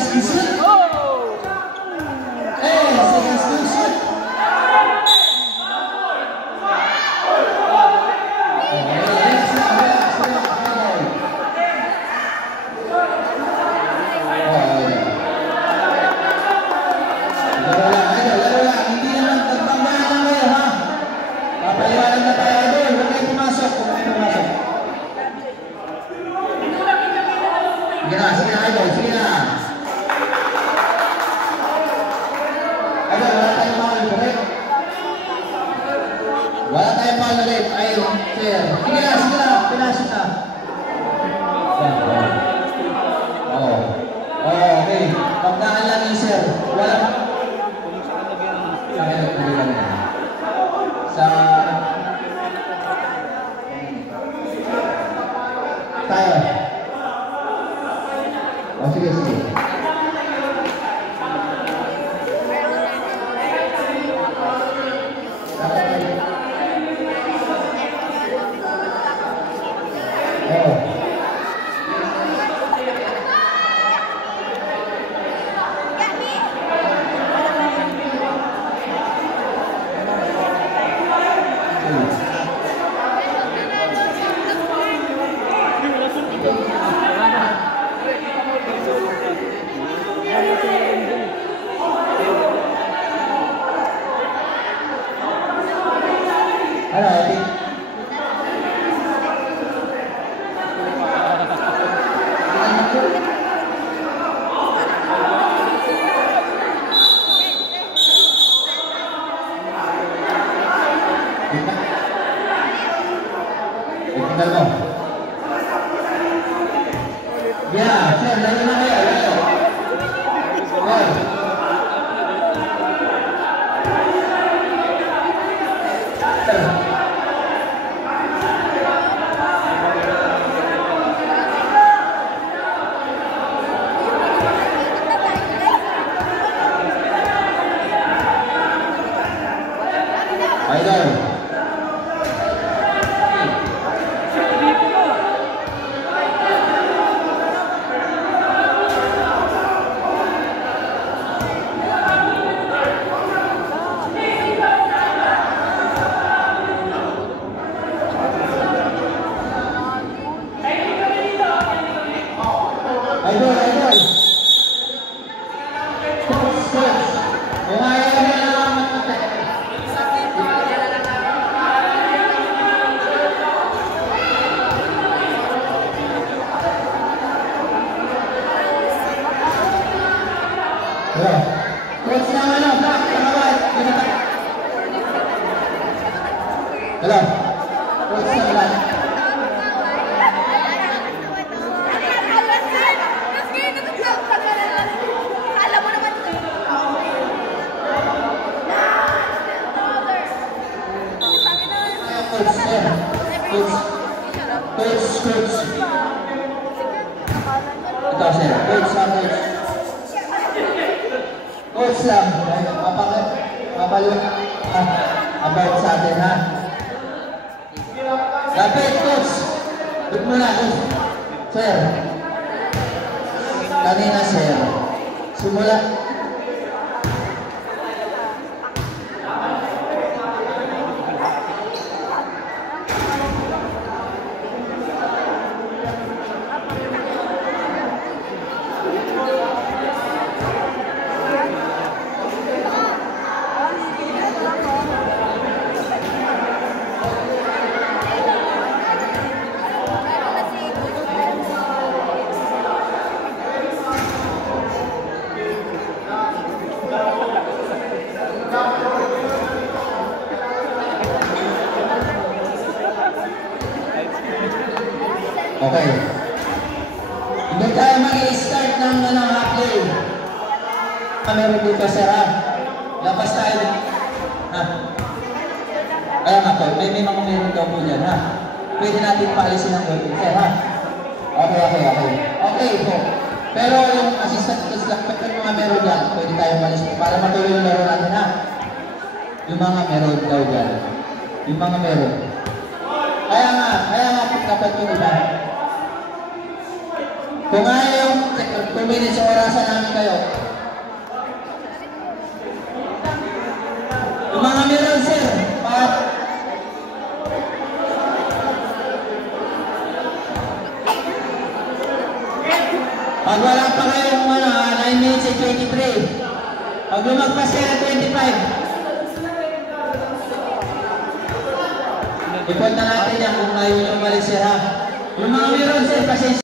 skill shoot. Second skill shoot. Coach lang, about sa atin ha. Dapat coach, doon mo na coach. Sir, kanina sir, simula. Okay. Hindi tayo mag-i-start ng half day. Meron dito sir ha. Labas tayo. Ha? Kaya nga po, may mga meron daw po dyan ha. Pwede natin paalisin ang working sir ha. Okay po. Pero yung assistant coach lang, pwede mga meron dyan. Pwede tayo palis po para matuloy yung laro natin ha. Yung mga meron daw dyan. Yung mga meron. Kaya nga po dapat yung iba. Kung ayaw 2 minutes sa orasan namin kayo. Yung mga meron, sir, pag wala pa kayong 9 minutes and 23, pag lumagpas kayo ng 25, ipon na natin yan kung ayaw yung umalis, sir, ha? Yung mga meron, sir, pasensya.